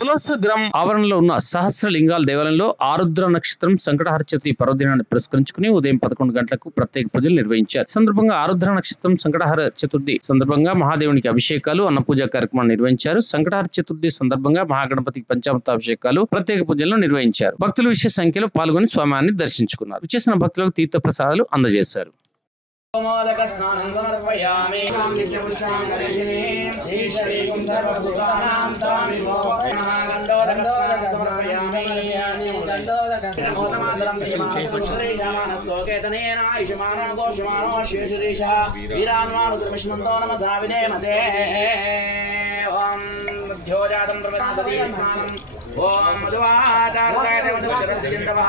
తులస గ్రామం ఆవరణలో ఉన్న సహస్ర లింగాల దేవాలయంలో ఆరుద్ర నక్షత్రం సంకటహర చతుర్థి పర్వదినాన్ని పురస్కరించుకుని ఉదయం పదకొండు గంటలకు ప్రత్యేక పూజలు నిర్వహించారు. సందర్భంగా ఆరుద్ర నక్షత్రం సంకటహర చతుర్థి సందర్భంగా మహాదేవునికి అభిషేకాలు అన్నపూజ కార్యక్రమాలు నిర్వహించారు. సంకటహర చతుర్థి సందర్భంగా మహాగణపతికి పంచామృత అభిషేకాలు ప్రత్యేక పూజలను నిర్వహించారు. భక్తులు విశేష సంఖ్యలో పాల్గొని స్వామిని దర్శించుకున్నారు. చేసిన భక్తులకు తీర్థ ప్రసాదాలు అందజేశారు. మోదక స్నానం సమర్పయామి నిత్యపుష్టాం కలిగినీం ఈశ్వరీం సర్వభూతానాం తామి గండోదక స్నానం సమర్పయామి గండోదకమాతరం శ్రీయామానస్తోకేతనేన ఆయుష్మానో ఘోషమానో శేషురీష ఓం మధ్యోజాతం ప్రపదాపతి స్నానం. ఓం మధువాచార్యాయ మధుశరద్యంతవః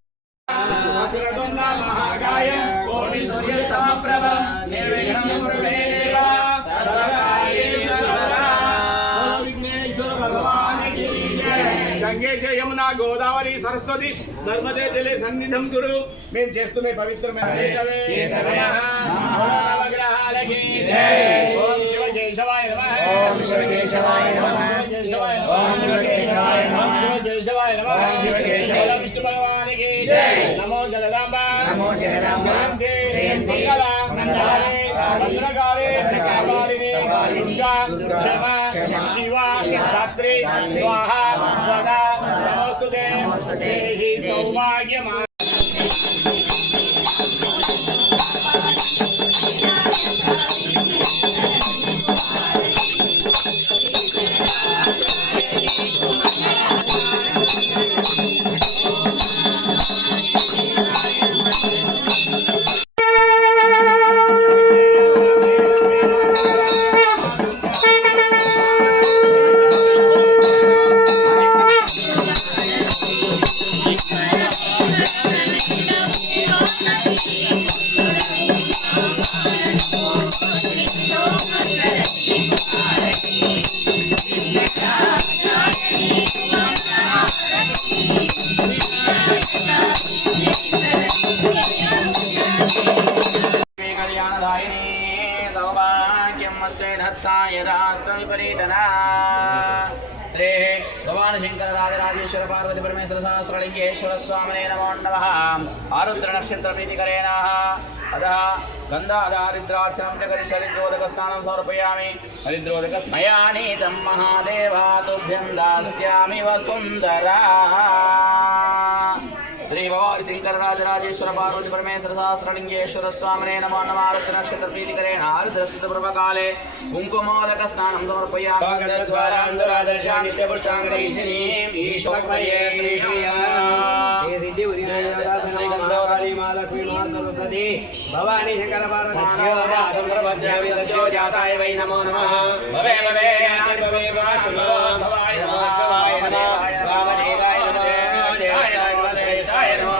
గోదావరి సరస్వతి నర్మదే జలే సన్నిధం గురు. మేము చేస్తున్న పవిత్రమైన ఓం శివ కేశవాయ నమః. ఓం శివ కేశవాయ నమః. కేశవాయ ఓం శివ కేశవాయ నమః. శివ కేశవాయ నమః. శివ కేశవాయ విష్ణు భగవానికి జై. నమో జగదాంబ. నమో జగదాంబ. జయంతి. మంగళ. మంగళాని భద్రకాళి భద్రకాళిని దుర్గా క్షమ. శివ. ధాత్రి స్వాహ. నమోస్తుతే சௌபாகியமான సౌభాగ్యం అస్వే దత్తా యదాస్తం శ్రీ భగవాన్ శంకరరాజరాజేశ్వర పార్వతి పరమేశ్వర సహస్రలింగేశ్వర స్వామినే నమో నమ ఆరుద్ర నక్షత్ర ప్రీతికరేణ అధ గంధాదారిద్రార్చనం చ కరిష్య హరిద్రోదక స్నానం సమర్పయామి హరిద్రోదక స్మయానీతం మహాదేవా తుభ్యం దాస్యామి వసుందరా శ్రీ భవాని శంకర రాజరాజేశ్వర పార్వతి పరమేశ్వర సహస్రలింగేశ్వర స్వామినే నమో నమ ఆరుద్ర నక్షత్ర ప్రీతికరేణ ఆరుద్ర శుద్ధ ప్రభకాలే కుంకుమోదక స్నానం సమర్పయామి నిత్యపుష్టాంగీషిణీం ఈశ్వరమయే భవానీ శంకర జాతాయ వై నమో నమః భవే భవే భవే భవాయ నమః భవాయ నమః వామదేవాయ నమః దేవాయ నమః శ్రేష్ఠాయ నమః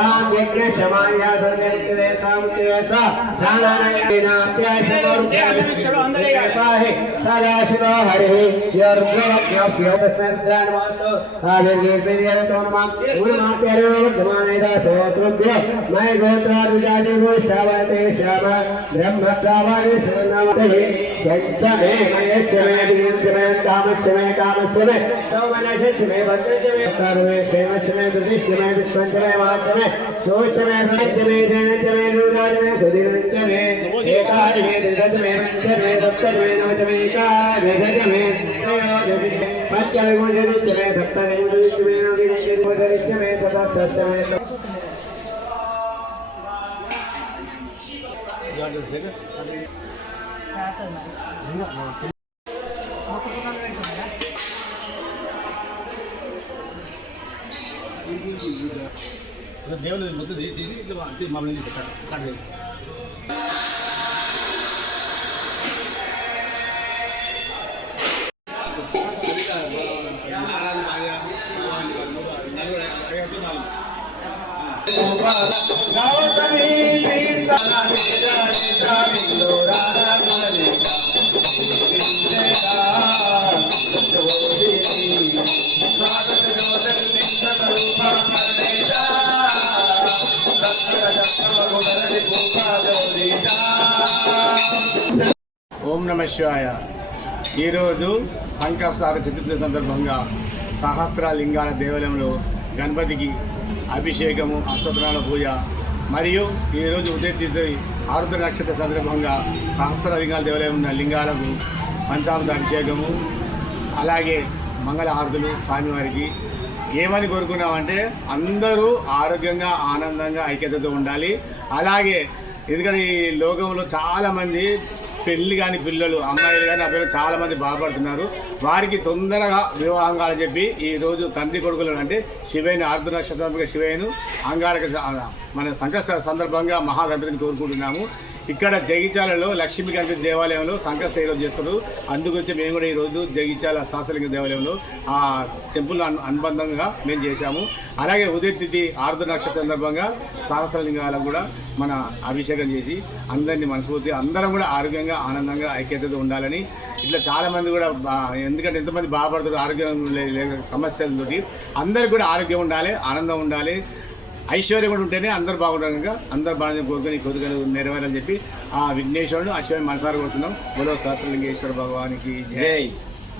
काम यज्ञ समाज धर्म यज्ञ काम सेवा दाना नयना प्यास और पाहे सदा शिव हरे यर् यज्ञ प्योग संज्ञान वातो साधे निर्देय तो नमः गुरु माँ प्यारे भगवान दा स्तोत्र मैं गोत्रा दुजाने को शावते शाव ब्रह्म सावाने सुनमते जगतमे मयस्मे दिव्यमे कामस्मे कामस्मे सौवनशमे वचने सर्वे सेवस्मे दुष्टमे दुष्टमे वाचने मे एकादि मे दशस्य मे पंच मे सप्त मे नवच मे एकादि दश मे त्रयोदश पंचविंशतिस्य मे सप्तविंशतिस्य मे नवविंशतिस्य मे तथा मे దేవుని మొత్తం తీసి ఇట్లా అంటే మమ్మల్ని తీసి కట్ కట్ చేయండి. ఈరోజు సంకష్టార చతుర్థి సందర్భంగా సహస్ర లింగాల దేవాలయంలో గణపతికి అభిషేకము అష్టోత్తరాల పూజ మరియు ఈరోజు ఉదయ ఆరుద్ర నక్షత్ర సందర్భంగా సహస్రలింగాల దేవాలయం ఉన్న లింగాలకు పంచామృత అభిషేకము అలాగే మంగళహారతులు స్వామివారికి ఏమని కోరుకున్నామంటే అందరూ ఆరోగ్యంగా ఆనందంగా ఐక్యతతో ఉండాలి అలాగే ఎందుకంటే ఈ లోకంలో చాలామంది పెళ్ళి కాని పిల్లలు అమ్మాయిలు కానీ అబ్బాయిలు చాలామంది బాధపడుతున్నారు. వారికి తొందరగా వివాహం కావాలని చెప్పి ఈ రోజు తండ్రి కొడుకులు అంటే శివైన ఆర్ధ నక్షత్రాత్మక శివైను అంగారక మన సంకష్ట సందర్భంగా మహాగణపతిని కోరుకుంటున్నాము. ఇక్కడ జగిత్యాలలో లక్ష్మీ గణపతి దేవాలయంలో సంకష్ట ఈరోజు చేస్తారు అందుగురించి మేము కూడా ఈరోజు జగిత్యాల శాస్త్రలింగ దేవాలయంలో ఆ టెంపుల్ అను- అనుబంధంగా మేము చేశాము. అలాగే ఉదయ తిథి ఆరుద్ర నక్షత్ర సందర్భంగా సహస్రలింగాలకు కూడా మన అభిషేకం చేసి అందరినీ మనస్ఫూర్తి అందరం కూడా ఆరోగ్యంగా ఆనందంగా ఐక్యతతో ఉండాలని ఇట్లా చాలామంది కూడా ఎందుకంటే ఎంతమంది బాధపడుతున్నారు ఆరోగ్యం లే- సమస్యలతోటి అందరికి కూడా ఆరోగ్యం ఉండాలి ఆనందం ఉండాలి ఐశ్వర్యం కూడా ఉంటేనే అందరు బాగుంటారు కనుక అందరు బాగా కోరుకొని కోరికలు నెరవేరాలని చెప్పి ఆ విఘ్నేశ్వరుడు ఐశ్వర్యం మనసారి కోరుతున్నాం. బోలో సహస్రలింగేశ్వర భగవానికి జై.